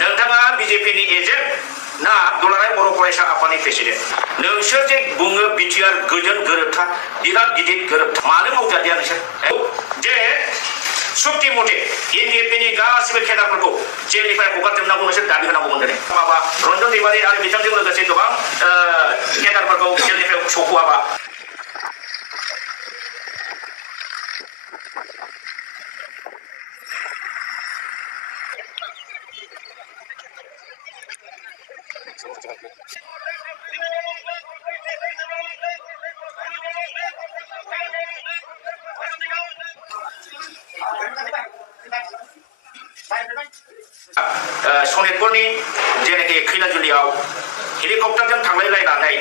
नोंथाङा बिजेपिनि एजेन्ट ना दुलाराय बर' फरायसा आफादनि प्रेसिडेन्ट नोंसोर जे बुङो बिटिआर गोजोन गोरोबथा बिराद गिदिर गोरोबथा मानो मावजादिया नोंसोर जे सुक्ति मथे एनडिएफबिनि गासिबो केडारफोरखौ जेलनिफ्राय हगारजोबनांगौ नोंसोर दाबि होनांगौमोन दिनै माबा रन्जन दैमारि आरो बिथांजों लोगोसे गोबां केडारफोरखौ जेलनिफ्राय सख'आबा सनितपुरनि जेनाखि खैलाजुलियाव हेलिकप्टारजों थांलायलायनानै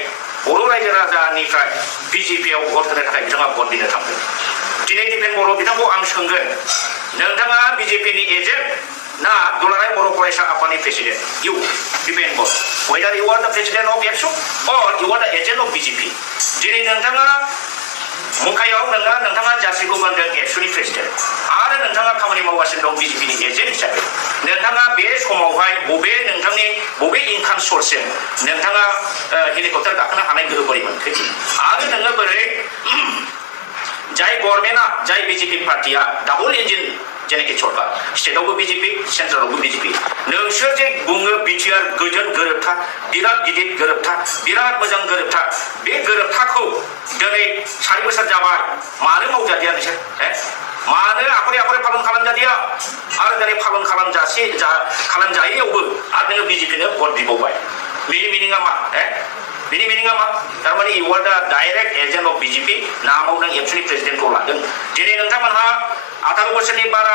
बर' रायजो राजानिफ्राय बिजेपिआव भट होनो थाखाय बिथाङा भट दिनो थांदों दिनै दिपेन बर' बिथांखौ आं सोंगोन नोंथाङा बिजेपिनि एजेन्ट ना दुलाराय बर' फरायसा आफादनि प्रेसिडेन्ट इउ Dipen Boro whether you are the president of ABSU or you are the agent of BJP दिनै नोंथाङा मुखायाव नोंथाङा जार्सिखौ गानदों एबसुनि प्रेसिडेन्ट आरो नोंथाङा खामानि मावगासिनो दं बिजेपिनि एजेन्ट हिसाबै नोंथाङा बे समावहाय बबे इनकाम सर्सजों नोंथाङा हेलिकप्टार गाखोनो हानाय गोहो बोरै मोनखो आरो नोङो बोरै जाय गभर्नमेन्टआ जाय बिजेपि पार्टिया डाबल इन्जिन जेनाखि सरकार स्टेटआवबो बिजेपि सेन्ट्रेलावबो बिजेपि नोंसोर जे बुङो बिटिआर गोजोन गोरोबथा बिराद गिदिर गोरोबथा बिराद मोजां गोरोबथा बे गोरोबथाखौ दिनै 4 बोसोर जाबाय मानो मावजादिया नोंसोर मानो आखरे आखरे पालन खालामजादिया आरो दिनै पालन खालामजायैयावबो आरो नोङो बिजेपिनो भट बिबावबाय बेनि मिनिङा मा बिनि मिनिङा मा थारमाने इउ आर दा डाइरेक्ट एजेन्ट अफ बिजेपि नामाव नों एबसुनि प्रेसिडेन्टखौ लादों दिनै नोंथांमोनहा 18 बोसोरनि बारा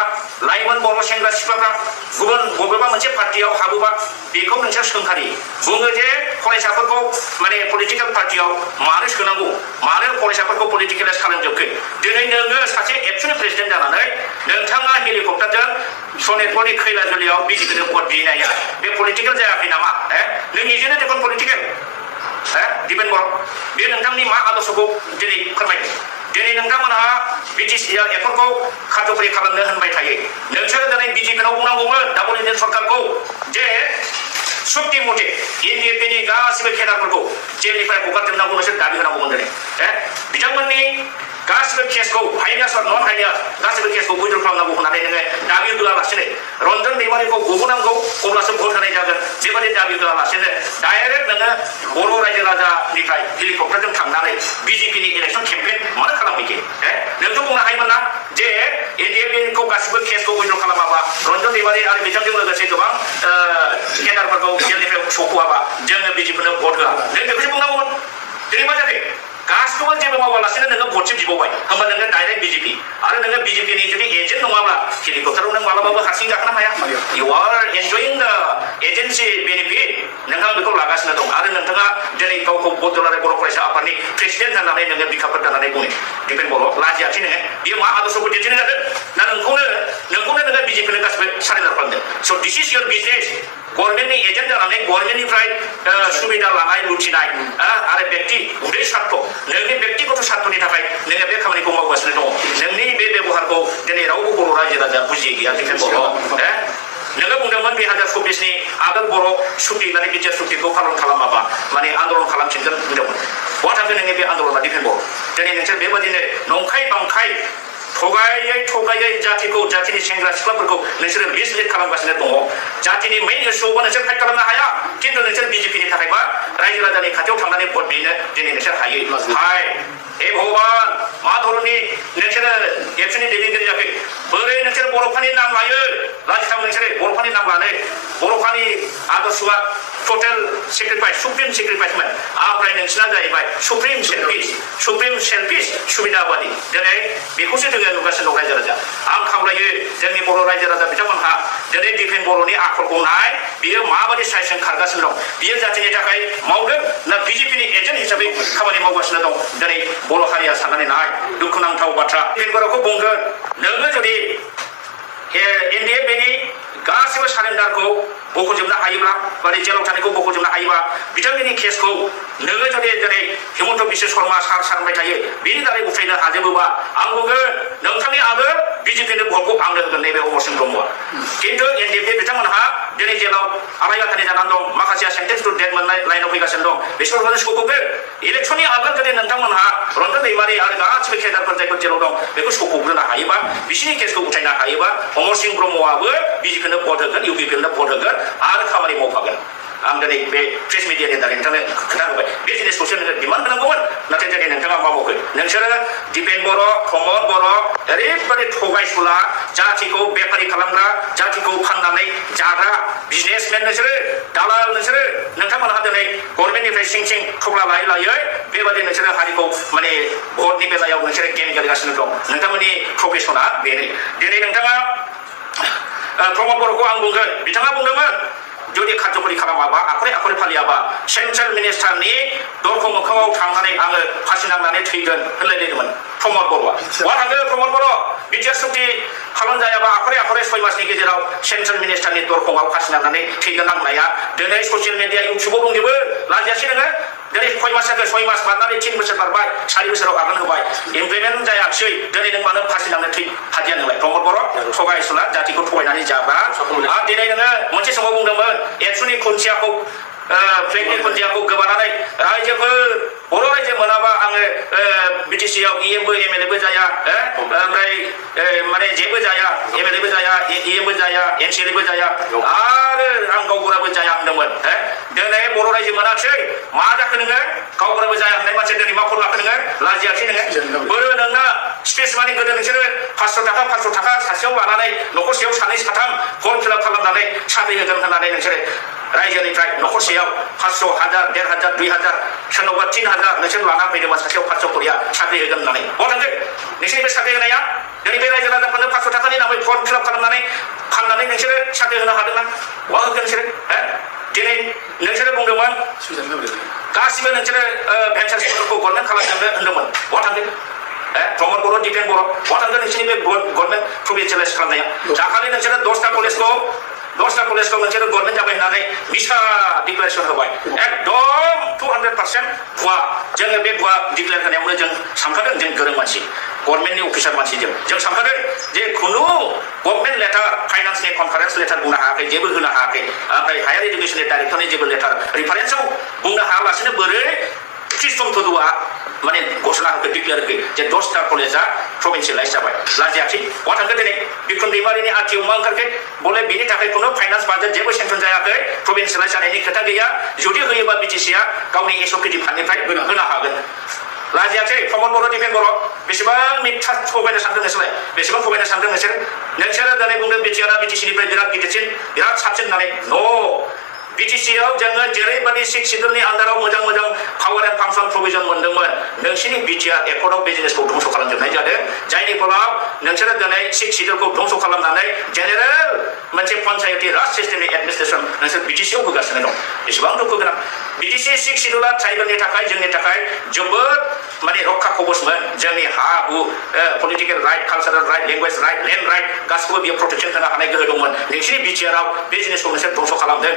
लाइमोन बर' सेंग्रा सिख्लाफ्रा गुबुन बबेबा मोनसे पार्टियाव हाबोबा बेखौ नोंसोर सोंखारि बुङो जे फरायसाफोरखौ माने पलिटिकेल पार्टियाव मानो सोनांगौ मानो फरायसाफोरखौ पलिटिकेलाइज खालामजोबखो दिनै नोङो सासे एबसुनि प्रेसिडेन्ट जानानै नोंथाङा हेलिकप्टारजों सनितपुरनि खैलाजुलियाव बिजेपिनो भट बिनाया बे पलिटिकेल जायाखै नामा नों निजेनो देखुन पलिटिकेल दिपेन बर' बे नोंथांनि मा आदर्शखौ दिनै फोरमायदों दिनै नोंथांमोनहा बिटिसिआ एफोरखौ खार्यकरि खालामनो होनबाय थायो नोंसोरो दिनै बिजेपिनाव बुंनांगौमोन डाबल इन्जिन सरकारखौ जे सुक्ति मथे एनडिएफबिनि गासिबो केडारफोरखौ जेलनिफ्राय हगारजोबनांगौ नोंसोर दाबि होनांगौमोन दिनै बिथांमोननि गासिबो केसखौ हाइनियास नन हाइनियास गासिबो केसखौ उइथ्र खालामनांगौ होननानै नोङो दाबि होआलासिनो रन्जन दैमारिखौ गबोनांगौ अब्लासो भट होनाय जागोन बेबायदि दाबि होआलासिनो डाइरेक्ट नोङो बर' रायजो राजानिफ्राय हेलिकप्टारजों थांनानै बिजेपिनि इलेक्सन केम्पेइन मानो खालामहैखो नोंथ' बुंनो हायोमोन ना जे एनडिएफबिखौ गासिबो केसखौ उइथ्र खालामाबा रन्जन दैमारि आरो बिथांजों लोगोसे गोबां केडारफोरखौ जेलनिफ्राय सख'आबा जोङो बिजेपिनो भट होआ नों बेखौसो बुंनांगौमोन दिनै मा जादों गासिखौबो जेबो मावालासिनो नोङो भटसो बिबावबाय होमबा नोङो डाइरेक्ट बिजेपि आरो नोङो बिजेपिनि जुदि एजेन्ट नङाब्ला हेलिकप्टाराव नों मालाबाबो हारसिं गाखोनो हाया इउ आर एन्जयिं द एजेन्सि बेनिफिट नोंथाङा बेखौ लागासिनो दं आरो नोंथाङा दिनै गावखौ दुलाराय बर' फरायसा आफादनि प्रेसिडेन्ट होननानै नोङो बिखाफोर दानानै बुङो दिपेन बर' लाजियाखै नोङो बेयो मा आदर्शखौ दिन्थिनो जादों ना नोंखौनो नोङो बिजेपिनो गासिबो सारेन्डार खालामदों स' दिस इज योर बिजनेस गभर्नमेन्टनि एजेन्ट जानानै गभर्नमेन्टनिफ्राय सुबिदा लानाय लुथिनाय आरो व्यक्ति उदै स्वार्थ नोंनि व्यक्तिगत स्वार्थनि थाखाय नोङो बे खामानिखौ मावगासिनो दङ नोंनि बे बेबहारखौ दिनै रावबो बर' रायजो राजा बुजियै गैया दिपेन बर' नोङो बुंदोंमोन 2024नि आगोल बर' सुक्ति माने बिटिआर सुक्तिखौ पालन खालामाबा माने आन्दलन खालामफिनगोन बुंदोंमोन बहा थांखो नोंनि बे आन्दलना दिपेन बर' दिनै नोंसोर बेबादिनो नंखाय बांखाय थगायै जातिनि सेंग्रा सिख्लाफोरखौ नोंसोरो मिसलिड खालामगासिनो दङ जातिनि मेइन इस्युआवबो नोंसोर फाइट खालामनो हाया खिन्थु नोंसोर बिजेपिनि थाखायबा रायजो राजानि खाथियाव थांनानै भट बिनो दिनै नोंसोर हायो हाय हे भगबान मा धरननि नोंसोरो एबसुनि दैदेनगिरि जाखै बोरै नोंसोर बर'फोरनि नाम लायो लाजिथाव नोंसोरो बर'फोरनि नाम लानो बर'फोरनि आदर्शआ टटेल सेक्रिफाइस सुप्रिम सेक्रिफाइसमोन ओमफ्राय नोंसिना जाहैबाय सुप्रिम सेल्फिस सुबिदाबादि दिनै बेखौसो जोङो नुगासिनो दं रायजो राजा आं खावलायो जोंनि बर' रायजो राजा बिथांमोनहा दिनै दिपेन बर'नि आखलखौ नाय बियो माबायदि साइजजों खारगासिनो दं बियो जातिनि थाखाय मावदों ना बिजेपिनि एजेन्ट हिसाबै खामानि मावगासिनो दं दिनै बर' हारिया साननानै नाय दुखुनांथाव बाथ्रा दिपेन बर'खौ बुंगोन नोङो जुदि एनडिएफबिनि गासिबो सारेन्डारखौ बख'जोबनो हायोब्ला माने जेलाव थानायखौ बख'जोबनो हायोबा बिथांमोननि केसखौ नोङो जुदि दिनै हिमन्त बिश्व शर्मा सार सानबाय थायो बिनि दारै उथायनो हाजोबोबा आं बुंगोन नोंथांनि आगोल बिजेपिनो भटखौ आंनो होगोन नैबे अमर सिंह ब्रह्मआ खिन्थु एनडिएफबि बिथांमोनहा दिनै जेलाव आलायगाथानि जानानै दं माखासेया सेन्टेन्स टु डेथ मोननाय लाइनाव फैगासिनो दं बिसोरखौनो सख'फोर इलेक्सननि आगोल जुदि नोंथांमोनहा रन्जन दैमारि आरो गासिबो केडारफोर जायफोर जेलाव दं बेखौ सख'ग्रोनो हायोबा बिसोरनि केसखौ उथायनो हायोबा अमर सिंह ब्रह्मआबो बिजेपिनो भट होगोन इउपिपिनो भट होगोन आरो खामानि मावफागोन आं दिनै बे प्रेस मिडियानि दारै नोंथांनो खोथा होबाय बे जिनिसखौसो नोङो डिमान्ड होनांगौमोन नाथाय दिनै नोंथाङा मावाखै नोंसोरो दिपेन बर' प्रमद बर' ओरैबायदि थगायसुला जाथिखौ बेफारि खालामग्रा जाथिखौ फाननानै जाग्रा बिजनेसमेन नोंसोरो दालाल नोंसोरो नोंथांमोनहा दिनै गभर्नमेन्टनिफ्राय सिं थफ्ला लायै लायै बेबायदि नोंसोरो हारिखौ माने भटनि बेलायाव नोंसोरो गेम गेलेगासिनो दं नोंथांमोननि प्रफेसना बेनो दिनै नोंथाङा प्रमद बर'खौ आं बुंगोन बिथाङा बुंदोंमोन जुदि खार्यकरि खालामाबा आखरे फालियाबा सेन्ट्रेल मिनिस्टारनि दरखं मोखाङाव थांनानै आङो फासि नांनानै थैगोन होनलायलायदोंमोन प्रमद बर'आ बहा थांदों प्रमद बर' बिटिआर सुक्ति खालामजायाबा आखरे 6 मासनि गेजेराव सेन्ट्रेल मिनिस्टारनि दरखङाव फासि नांनानै थैगोन नांनाया दिनै ससियेल मिडिया इउटुबाव बुंजोबो लाजियासै नोङो दिनै 6 मास जाखो 6 मास बारनानै 3 बोसोर बारबाय 4 बोसोराव आगान होबाय इमप्लिमेन्ट जायाखिसै दिनै नों मानो फासि नांनो हादिया नोंलाय प्रमद बर' थगायसुला जातिखौ थगायनानै जाग्रा आरो दिनै नोङो मोनसे समाव बुंदोंमोन एबसुनि खुन्थियाखौ फ्लेगनि खुन्थियाखौ गोबानानै रायजोफोर बर' रायजो मोनाबा आङो बिटिसिआव इएमबो एमएलएबो जाया ओमफ्राय माने जेबो जाया एमएलएबो जाया इएमबो जाया एनसिएलएबो जाया आरो आं गावबुराबो जाया होनदोंमोन दिनै बर' रायजो मोनाखिसै मा जाखो नोङो गावबुराबो जाया होननाय मानसि दिनै मा फल लाखो नोङो लाजियाखिसै नोङो बोरो नोंना स्पेस मानि गोदो नोंसोरो 500 थाखा सासेयाव लानानै न'खरसेयाव 2 3 फर्म फिलाप खालामनानै साख्रि होगोन होननानै नोंसोरो रायजोनिफ्राय न'खरसेयाव 500 1000 1500 2000 सोरनावबा 3000 नोंसोर लाना फैदोंबा सासेयाव 500 करिया साख्रि होगोन होननानै बहा थांदों नोंसोरनि बे साख्रि होनाया दिनै बे रायजो राजाफोरनो 500 थाखानि नामै फर्म फिलाप खालामनानै फाननानै नोंसोरो साख्रि होनो हादोंना बहा होगोन नोंसोरो दिनै नोंसोरो बुंदोंमोन गासिबो नोंसोरो भेन्सार सेक्टरखौ गभर्नमेन्ट खालामजोबनो होनदोंमोन बहा थांदों प्रमद बर' दिपेन बर' बहा थांदों नोंसोरनि बे गभर्नमेन्ट प्रभिन्सियेलाइज खालामनाया दाखालि नोंसोरो 10टा कलेजखौ नोंसोरो गभर्नमेन्ट जाबाय होननानै मिसा डिक्लेरेसन होबाय एकदम 200% भुवा जोङो बे भुवा डिक्लेयार होनायावनो जों सानखादों जों गोरों मानसि गभर्नमेन्टनि अफिसार मानसि जों सानखादों जे खुनु गभर्नमेन्ट लेटार फाइनान्सनि कनफारेन्स लेटार बुंनो हायाखै जेबो होनो हायाखै ओमफ्राय हायार इडुकेसननि डाइरेक्टरनि जेबो लेटार रिफारेन्सआव बुंनो हायालासिनो बोरै कृष्ण थदुआ माने घोषणा होखो डिक्लेयार होखो जे 10टा कलेजा प्रभिन्सियेलाइज जाबाय लाजियाखै बहा थांखो दिनै बिक्रम दैमारिनि आर्टिआव मा ओंखारखो बले बिनि थाखाय खुनु फाइनान्स बाजेट जेबो सेंसन जायाखै प्रभिन्सियेलाइज जानायनि खोथा गैया जुदि होयोबा बिटिसिआ गावनि एसअपिडि फान्डनिफ्राय होनो हागोन लाजियाखै प्रमद बर' दिपेन बर' बेसेबां मिथ्या थगायनो सानदों नोंसोरलाय बेसेबां थगायनो सानदों नोंसोरो दिनै बुंदों बिटिआरआ बिटिसिनिफ्राय बिराद गिदिरसिन बिराद साबसिन होननानै बिटिसिआव जोङो जेरैबायदि 6 सिडुलनि आन्दाराव मोजां पावार एन्ड फांसन प्रभिजन मोनदोंमोन नोंसोरनि बिटिआर एकर्डआव बे जिनिसखौ धंस खालामजोबनाय जादों जायनि फलाव नोंसोरो दिनै 6 सिडुलखौ धंस खालामनानै जेनेरेल मोनसे पन्चायती राज सिस्टेमनि एडमिनिस्ट्रेसन नोंसोर बिटिसिआव होगासिनो दं बेसेबां दुखु गोनां बिटिसि 6 सिडुलआ ट्राइबेलनि थाखाय जोंनि थाखाय जोबोद माने रक्षा कवचमोन जोंनि हा हु political right cultural right language right land right गासिखौबो बियो प्रटेक्सन होनो हानाय गोहो दंमोन नोंसोरनि बिटिआरआव बे जिनिसखौ नोंसोर धंस खालामदों